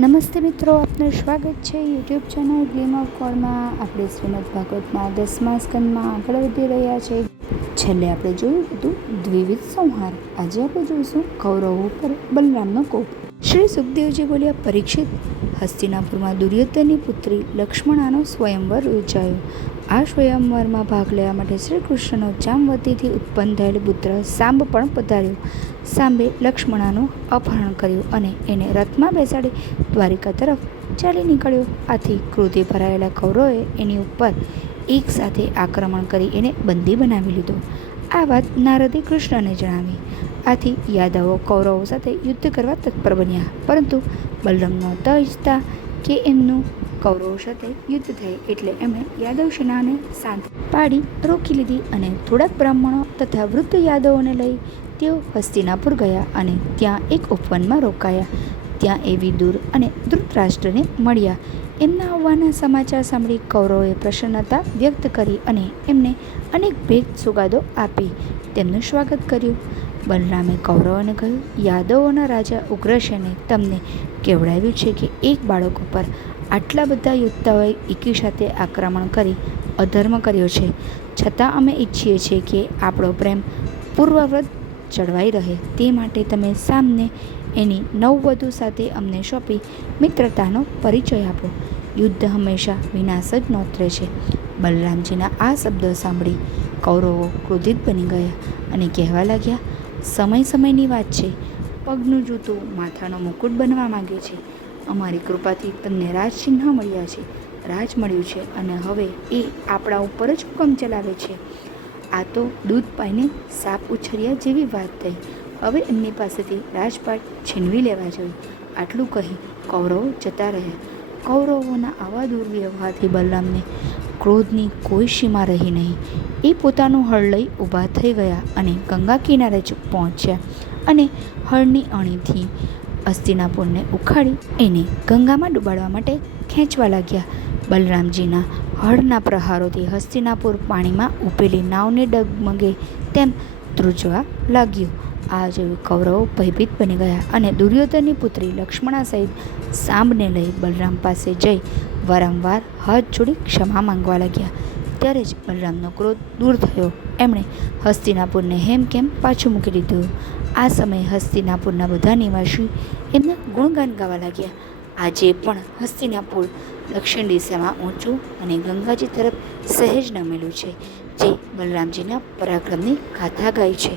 નમસ્તે મિત્રો, આપનું સ્વાગત છે યુટ્યુબ ચેનલ ગ્લીમ ઓફ ગોડમાં. આપણે શ્રીમદ ભાગવતના 10મા સ્કંદમાં આગળ વધી રહ્યા છે. છેલ્લે આપણે જોયું હતું દ્વિવિધ સંહાર. આજે આપણે જોઈશું કૌરવો પર બલરામનો કોપ. શ્રી સુખદેવજી બોલ્યા, પરીક્ષિત, હસ્તિનાપુરમાં દુર્યોધનની પુત્રી લક્ષ્મણાનો સ્વયંવર યોજાયો. આ સ્વયંવરમાં ભાગ લેવા માટે શ્રી કૃષ્ણનો જામવતીથી ઉત્પન્ન થયેલ પુત્ર સાંબ પણ પધાર્યો. સાંબે લક્ષ્મણાનું અપહરણ કર્યું અને એને રથમાં બેસાડી દ્વારિકા તરફ ચાલી નીકળ્યો. આથી ક્રોધે ભરાયેલા કૌરવોએ એની ઉપર એક સાથે આક્રમણ કરી એને બંદી બનાવી લીધો. આ વાત નારદે કૃષ્ણને જણાવી. આથી યાદવો કૌરવો સાથે યુદ્ધ કરવા તત્પર બન્યા, પરંતુ બલરામ નહોતા ઈચ્છતા કે એમનું કૌરવો સાથે યુદ્ધ થાય, એટલે એમણે યાદવ સેનાને શાંત પાડી રોકી લીધી અને થોડાક બ્રાહ્મણો તથા વૃદ્ધ યાદવોને લઈ તેઓ હસ્તિનાપુર ગયા અને ત્યાં એક ઉપવનમાં રોકાયા. ત્યાં એ વિદુર અને ધૃતરાષ્ટ્રને મળ્યા. એમના આવવાના સમાચાર સાંભળી કૌરવોએ પ્રસન્નતા વ્યક્ત કરી અને એમને અનેક ભેટ સોગાદો આપી તેમનું સ્વાગત કર્યું. બલરામે કૌરવોને કહ્યું, યાદવોના રાજા ઉગ્રસેને તમને કહેવડાવ્યું છે કે એક બાળક ઉપર આટલા બધા યોદ્ધાઓએ એકી સાથે આક્રમણ કરી અધર્મ કર્યો છે. છતાં અમે ઈચ્છીએ છીએ કે આપણો પ્રેમ પૂર્વવત જળવાઈ રહે, તે માટે તમે સામને એની નવવધુ સાથે અમને સોંપી મિત્રતાનો પરિચય આપો. યુદ્ધ હંમેશા વિનાશ જ નોતરે છે. બલરામજીના આ શબ્દો સાંભળી કૌરવો ક્રોધિત બની ગયા અને કહેવા લાગ્યા, સમયની વાત છે. પગનું જૂતું માથાનો મુકુટ બનવા માંગે છે. અમારી કૃપાથી તમને રાજચિહ્ન મળ્યા છે, રાજ મળ્યું છે અને હવે એ આપણા ઉપર જ હુકમ ચલાવે છે. આ તો દૂધ પાઈને સાપ ઉછર્યા જેવી વાત થઈ. હવે એમની પાસેથી રાજપાટ છીનવી લેવા જોઈએ. આટલું કહી કૌરવો જતા રહ્યા. કૌરવોના આવા દુર્વ્યવહારથી બલરામને ક્રોધની કોઈ સીમા રહી નહીં. એ પોતાનું હળ લઈ ઊભા થઈ ગયા અને ગંગા કિનારે પહોંચ્યા અને હળની અણીથી હસ્તિનાપુરને ઉખાડી એને ગંગામાં ડૂબાડવા માટે ખેંચવા લાગ્યા. બલરામજીના હળના પ્રહારોથી હસ્તિનાપુર પાણીમાં ઊભેલી નાવને ડગમગે તેમ ધ્રુજવા લાગ્યું. આ જોઈ કૌરવો ભયભીત બની ગયા અને દુર્યોધનની પુત્રી લક્ષ્મણા સહિત સાંબને લઈ બલરામ પાસે જઈ વારંવાર હાથ જોડી ક્ષમા માંગવા લાગ્યા. ત્યારે જ બલરામનો ક્રોધ દૂર થયો. એમણે હસ્તિનાપુરને હેમકેમ પાછું મૂકી દીધું. આ સમયે હસ્તિનાપુરના બધા નિવાસી એમના ગુણગાન ગાવા લાગ્યા. આજે પણ હસ્તિનાપુર દક્ષિણ દિશામાં ઊંચું અને ગંગાજી તરફ સહેજ નમેલું છે, જે બલરામજીના પરાક્રમની ગાથા ગાય છે.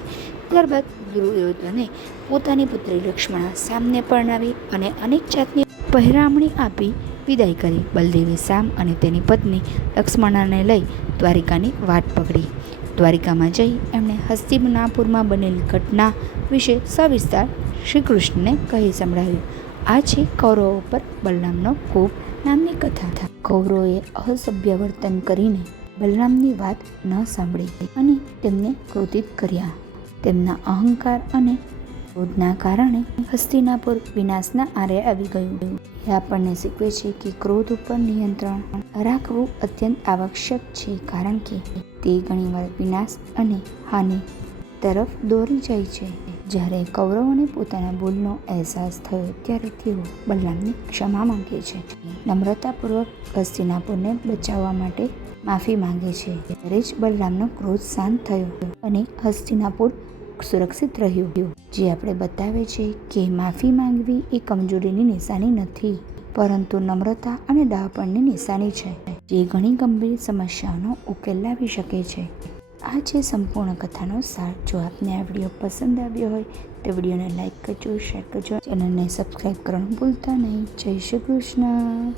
ત્યારબાદ દુર્યોધને પોતાની પુત્રી લક્ષ્મણા સામને પરણાવી અને અનેક જાતની પહેરામણી આપી વિદાય કરી. બલદેવે સામ અને તેની પત્ની લક્ષ્મણાને લઈ દ્વારિકાની વાટ પકડી. દ્વારિકામાં જઈ એમણે હસ્તિનાપુરમાં બનેલી ઘટના વિશે સવિસ્તાર શ્રી કૃષ્ણને કહી સંભળાવ્યું. આ છે કૌરવો પર બલરામનો કોપ નામની કથા. કૌરવોએ અસભ્ય વર્તન કરીને બલરામની વાત ન સાંભળી અને તેમને ક્રોધિત કર્યા. તેમના અહંકાર અને ક્રોધના કારણે હસ્તિનાપુર વિનાશના આરે આવી ગયું. એ આપણને શીખવે છે કે ક્રોધ ઉપર નિયંત્રણ રાખવું અત્યંત આવશ્યક છે, કારણ કે તે ઘણીવાર વિનાશ અને હાનિ તરફ દોરી જાય છે. જ્યારે કૌરવોને પોતાના ભૂલનો અહેસાસ થયો ત્યારે તેઓ બલરામની ક્ષમા માંગે છે. નમ્રતાપૂર્વક હસ્તિનાપુરને બચાવવા માટે માફી માંગે છે. ત્યારે જ બલરામનો ક્રોધ શાંત થયો અને હસ્તિનાપુર સુરક્ષિત રહ્યું. જે આપણે બતાવે છે કે માફી માંગવી એ કમજોરીની નિશાની નથી, પરંતુ નમ્રતા અને ડહાપણની નિશાની છે, જે ઘણી ગંભીર સમસ્યાઓનો ઉકેલ લાવી શકે છે. આ છે સંપૂર્ણ કથાનો સાર. જો આપને આ વિડીયો પસંદ આવ્યો હોય તો વિડીયોને લાઈક કરજો, શેર કરજો, ચેનલને સબસ્ક્રાઈબ કરવાનું ભૂલતા નહીં. જય શ્રી કૃષ્ણ.